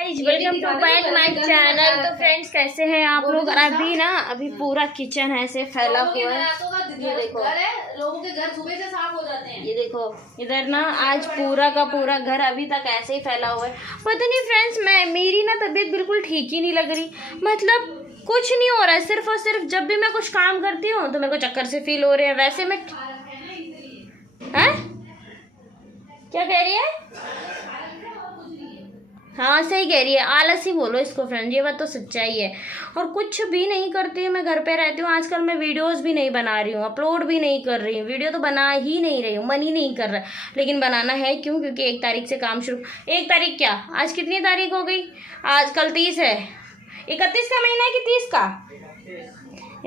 Welcome to back my channel. तो friends कैसे हैं आप लोग? अभी पूरा किचन ऐसे फैला हुआ है। ये देखो लोगों के घर सुबह से साफ हो जाते हैं। ये देखो इधर ना आज पूरा का पूरा घर अभी तक ऐसे ही फैला हुआ है। पता नहीं फ्रेंड्स मेरी ना तबीयत बिल्कुल ठीक ही नहीं लग रही। मतलब कुछ नहीं हो रहा है, सिर्फ और सिर्फ जब भी मैं कुछ काम करती हूँ तो मेरे को चक्कर से फील हो रहे हैं। वैसे मैं क्या कह रही है? हाँ सही कह रही है, आलस ही बोलो इसको फ्रेंड, ये बात तो सच्चाई है। और कुछ भी नहीं करती हूँ, मैं घर पे रहती हूँ। आजकल मैं वीडियोस भी नहीं बना रही हूँ, अपलोड भी नहीं कर रही हूँ। वीडियो तो बना ही नहीं रही हूँ, मन ही नहीं कर रहा, लेकिन बनाना है। क्यों? क्योंकि 1 तारीख से काम शुरू। 1 तारीख क्या, आज कितनी तारीख हो गई? आज कल 30 है। 31 का महीना है कि 30 का?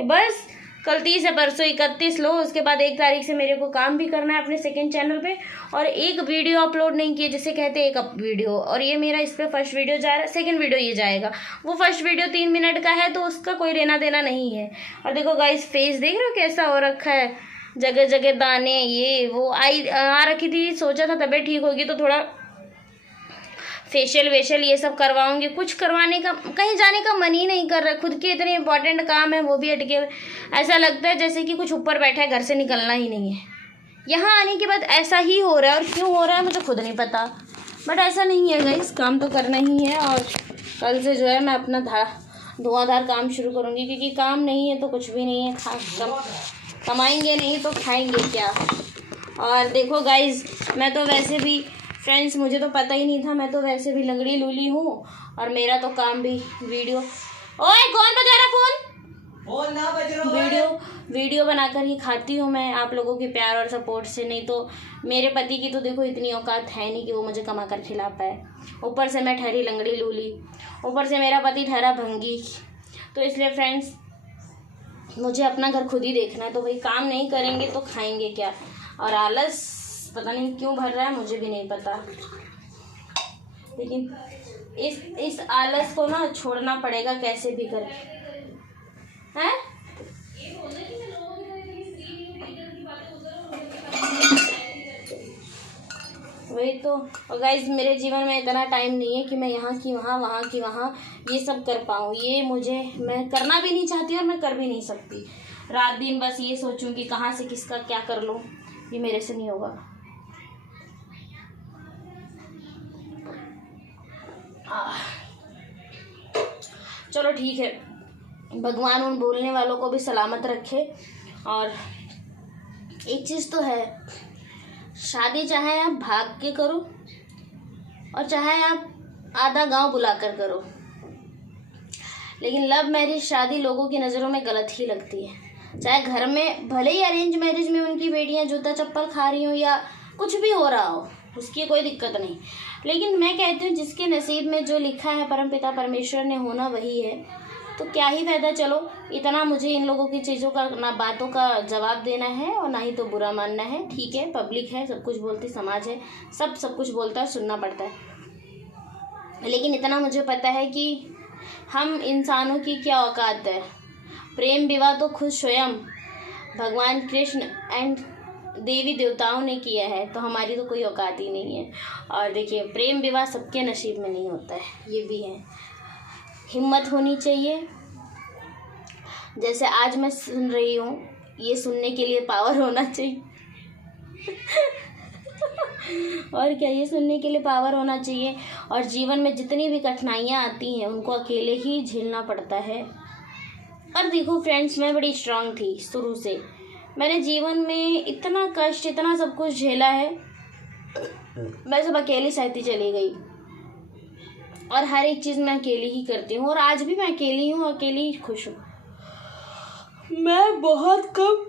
बस कल 30 है, परसों 31 लो। उसके बाद 1 तारीख से मेरे को काम भी करना है अपने सेकंड चैनल पे। और एक वीडियो अपलोड नहीं किए, जिसे कहते हैं एक वीडियो। और ये मेरा इस पर फर्स्ट वीडियो जा रहा है, सेकंड वीडियो ये जाएगा। वो फर्स्ट वीडियो 3 मिनट का है, तो उसका कोई लेना देना नहीं है। और देखो गाइस, फेस देख रहे हो कैसा हो रखा है, जगह जगह दाने, ये वो आ रखी थी। सोचा था तबीयत ठीक होगी तो थोड़ा फेशियल वेशियल ये सब करवाऊंगी। कुछ करवाने का, कहीं जाने का मन ही नहीं कर रहा। खुद के इतने इंपॉर्टेंट काम है वो भी अटके हुए। ऐसा लगता है जैसे कि कुछ ऊपर बैठा है, घर से निकलना ही नहीं है। यहाँ आने के बाद ऐसा ही हो रहा है, और क्यों हो रहा है मुझे खुद नहीं पता। बट ऐसा नहीं है गाइस, काम तो करना ही है। और कल से जो है मैं अपना धुआंधार काम शुरू करूँगी, क्योंकि काम नहीं है तो कुछ भी नहीं है। कमाएंगे नहीं तो खाएंगे क्या? और देखो गाइस, मैं तो वैसे भी फ्रेंड्स, मुझे तो पता ही नहीं था, मैं तो वैसे भी लंगड़ी लूली हूँ। और मेरा तो काम भी ओए कौन बजा रहा फोन ना बज रहा। वीडियो बनाकर ही खाती हूँ मैं, आप लोगों के प्यार और सपोर्ट से। नहीं तो मेरे पति की तो देखो इतनी औकात है नहीं कि वो मुझे कमा कर खिला पाए। ऊपर से मैं ठहरी लंगड़ी लूली, ऊपर से मेरा पति ठहरा भंगी। तो इसलिए फ्रेंड्स, मुझे अपना घर खुद ही देखना है। तो भाई काम नहीं करेंगे तो खाएंगे क्या? और आलस पता नहीं क्यों भर रहा है, मुझे भी नहीं पता। लेकिन इस आलस को ना छोड़ना पड़ेगा कैसे भी करके, हैं? वही तो। और गाइस, मेरे जीवन में इतना टाइम नहीं है कि मैं यहाँ की वहाँ, वहाँ की वहाँ ये सब कर पाऊँ। ये मैं करना भी नहीं चाहती और मैं कर भी नहीं सकती। रात दिन बस ये सोचूं कि कहाँ से किसका क्या कर लूँ, ये मेरे से नहीं होगा। चलो ठीक है, भगवान उन बोलने वालों को भी सलामत रखे। और एक चीज़ तो है, शादी चाहे आप भाग के करो और चाहे आप आधा गांव बुलाकर करो, लेकिन लव मैरिज शादी लोगों की नज़रों में गलत ही लगती है। चाहे घर में भले ही अरेंज मैरिज में उनकी बेटियां जूता चप्पल खा रही हो या कुछ भी हो रहा हो, उसकी कोई दिक्कत नहीं। लेकिन मैं कहती हूँ, जिसके नसीब में जो लिखा है परमपिता परमेश्वर ने होना वही है। तो क्या ही फ़ायदा। चलो, इतना मुझे इन लोगों की चीज़ों का, ना बातों का जवाब देना है और ना ही तो बुरा मानना है। ठीक है, पब्लिक है, सब कुछ बोलती समाज है, सब कुछ बोलता है, सुनना पड़ता है। लेकिन इतना मुझे पता है कि हम इंसानों की क्या औकात है। प्रेम विवाह तो खुद स्वयं भगवान कृष्ण एंड देवी देवताओं ने किया है, तो हमारी तो कोई औकात ही नहीं है। और देखिए, प्रेम विवाह सबके नसीब में नहीं होता है, ये भी है। हिम्मत होनी चाहिए। जैसे आज मैं सुन रही हूँ, ये सुनने के लिए पावर होना चाहिए। और क्या, ये सुनने के लिए पावर होना चाहिए। और जीवन में जितनी भी कठिनाइयाँ आती हैं उनको अकेले ही झेलना पड़ता है। और देखो फ्रेंड्स, मैं बड़ी स्ट्रांग थी शुरू से। मैंने जीवन में इतना कष्ट, इतना सब कुछ झेला है, मैं सब अकेली सहती चली गई। और हर एक चीज़ मैं अकेली ही करती हूँ, और आज भी मैं अकेली हूँ, अकेली ही खुश हूँ। मैं बहुत कम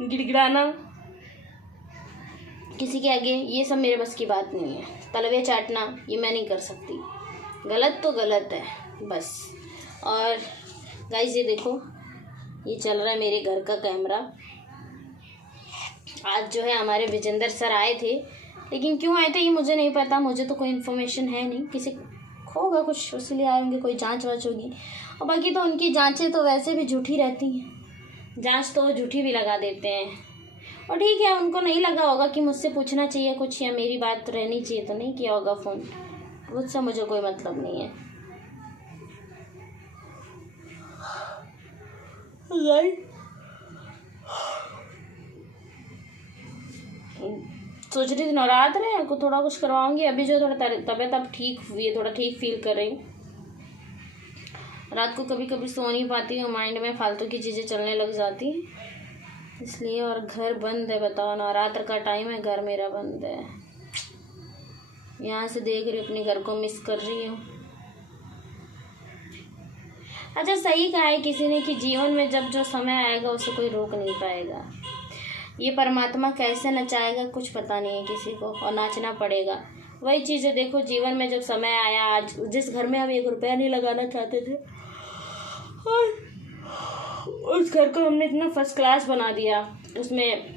गिड़गिड़ाना, किसी के आगे, ये सब मेरे बस की बात नहीं है। तलवे चाटना, ये मैं नहीं कर सकती। गलत तो गलत है बस। और गाइस, ये देखो, ये चल रहा है मेरे घर का कैमरा। आज जो है हमारे विजेंद्र सर आए थे, लेकिन क्यों आए थे ये मुझे नहीं पता। मुझे तो कोई इन्फॉर्मेशन है नहीं, किसी होगा कुछ, इसलिए आए होंगे, कोई जांच वाँच होगी। और बाकी तो उनकी जांचें तो वैसे भी झूठी रहती हैं, जांच तो वो झूठी भी लगा देते हैं। और ठीक है, उनको नहीं लगा होगा कि मुझसे पूछना चाहिए कुछ या मेरी बात रहनी चाहिए, तो नहीं किया होगा फ़ोन। मुझसे मुझे कोई मतलब नहीं है। सोच रही थी नवरात्र को थोड़ा कुछ करवाऊंगी। अभी जो थोड़ा तबीयत अब ठीक हुई है, थोड़ा ठीक फील कर रही हूँ। रात को कभी कभी सो नहीं पाती हूँ, माइंड में फालतू की चीज़ें चलने लग जाती हैं इसलिए। और घर बंद है, बताओ, नवरात्र का टाइम है, घर मेरा बंद है। यहाँ से देख रही हूँ, अपने घर को मिस कर रही हूँ। अच्छा, सही कहा है किसी ने कि जीवन में जब जो समय आएगा उसे कोई रोक नहीं पाएगा। ये परमात्मा कैसे नचाएगा कुछ पता नहीं है किसी को, और नाचना पड़ेगा। वही चीज़ें देखो, जीवन में जब समय आया, आज जिस घर में हम 1 रुपया नहीं लगाना चाहते थे, उस घर को हमने इतना फर्स्ट क्लास बना दिया। उसमें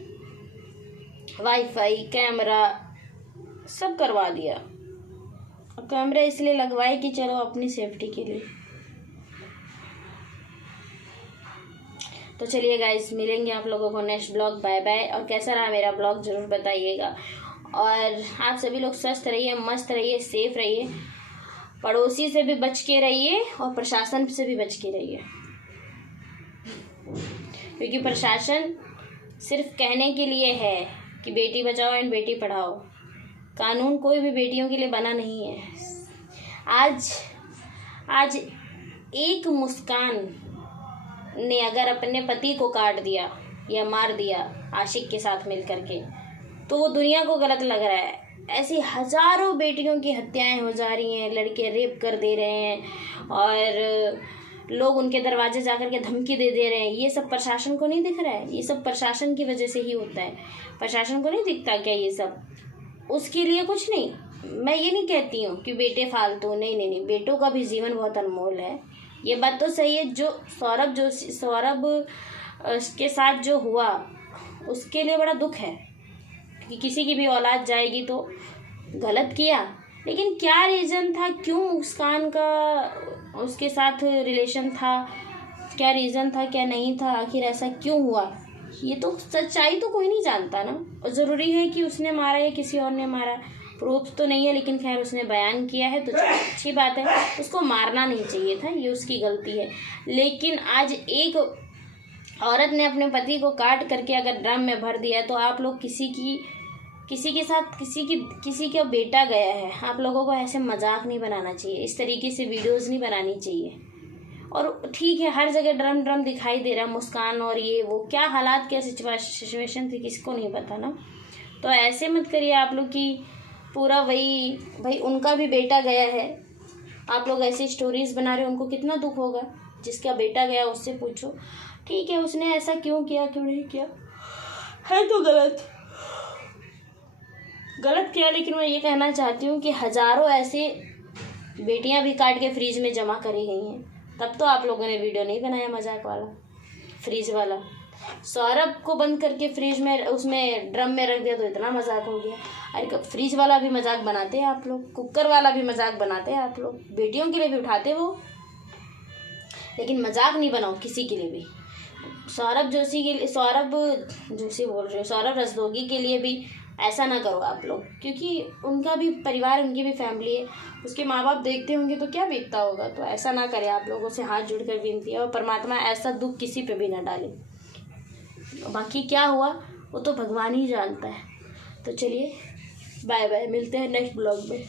वाईफाई, कैमरा सब करवा दिया। कैमरा इसलिए लगवाए कि चलो अपनी सेफ्टी के लिए। तो चलिए गाइस, मिलेंगे आप लोगों को नेक्स्ट ब्लॉग। Bye bye. और कैसा रहा मेरा ब्लॉग ज़रूर बताइएगा। और आप सभी लोग स्वस्थ रहिए, मस्त रहिए, सेफ रहिए, पड़ोसी से भी बच के रहिए और प्रशासन से भी बच के रहिए, क्योंकि प्रशासन सिर्फ कहने के लिए है कि बेटी बचाओ एंड बेटी पढ़ाओ। कानून कोई भी बेटियों के लिए बना नहीं है। आज एक मुस्कान ने अगर अपने पति को काट दिया या मार दिया आशिक के साथ मिल करके, तो वो दुनिया को गलत लग रहा है। ऐसी हज़ारों बेटियों की हत्याएं हो जा रही हैं, लड़के रेप कर दे रहे हैं और लोग उनके दरवाजे जाकर के धमकी दे रहे हैं। ये सब प्रशासन को नहीं दिख रहा है? ये सब प्रशासन की वजह से ही होता है। प्रशासन को नहीं दिखता क्या ये सब? उसके लिए कुछ नहीं। मैं ये नहीं कहती हूँ कि बेटे फालतू, नहीं, बेटों का भी जीवन बहुत अनमोल है। ये बात तो सही है। जो सौरभ के साथ जो हुआ उसके लिए बड़ा दुख है कि किसी की भी औलाद जाएगी तो गलत किया, लेकिन क्या रीज़न था, क्यों मुस्कान का उसके साथ रिलेशन था, क्या रीज़न था, क्या नहीं था, आखिर ऐसा क्यों हुआ, ये तो सच्चाई तो कोई नहीं जानता ना। और ज़रूरी है कि उसने मारा या किसी और ने मारा, प्रूफ तो नहीं है, लेकिन खैर उसने बयान किया है तो अच्छी बात है। उसको मारना नहीं चाहिए था, ये उसकी गलती है। लेकिन आज एक औरत ने अपने पति को काट करके अगर ड्रम में भर दिया, तो आप लोग किसी के साथ किसी का बेटा गया है, आप लोगों को ऐसे मजाक नहीं बनाना चाहिए, इस तरीके से वीडियोस नहीं बनानी चाहिए। और ठीक है, हर जगह ड्रम दिखाई दे रहा, मुस्कान और ये वो, क्या हालात, क्या सिचुएशन थी, किसको नहीं पता ना। तो ऐसे मत करिए आप लोग कि पूरा वही, भाई उनका भी बेटा गया है, आप लोग ऐसी स्टोरीज बना रहे हो, उनको कितना दुख होगा। जिसका बेटा गया उससे पूछो, ठीक है उसने ऐसा क्यों किया, क्यों नहीं किया, है तो गलत किया। लेकिन मैं ये कहना चाहती हूँ कि हज़ारों ऐसे बेटियां भी काट के फ्रीज में जमा करी गई हैं, तब तो आप लोगों ने वीडियो नहीं बनाया मजाक वाला, फ्रीज वाला। सौरभ को बंद करके फ्रिज में, उसमें ड्रम में रख दिया तो इतना मजाक हो गया। अरे फ्रिज वाला भी मजाक बनाते हैं आप लोग, कुकर वाला भी मजाक बनाते हैं आप लोग, बेटियों के लिए भी उठाते वो, लेकिन मजाक नहीं बनाओ किसी के लिए भी। सौरभ रस्तोगी के लिए भी ऐसा ना करो आप लोग, क्योंकि उनका भी परिवार, उनकी भी फैमिली है, उसके माँ बाप देखते होंगे तो क्या बीतता होगा। तो ऐसा ना करें, आप लोगों से हाथ जोड़कर विनती है, और परमात्मा ऐसा दुख किसी पे भी ना डाले। बाकी क्या हुआ वो तो भगवान ही जानता है। तो चलिए बाय बाय, मिलते हैं नेक्स्ट ब्लॉग में।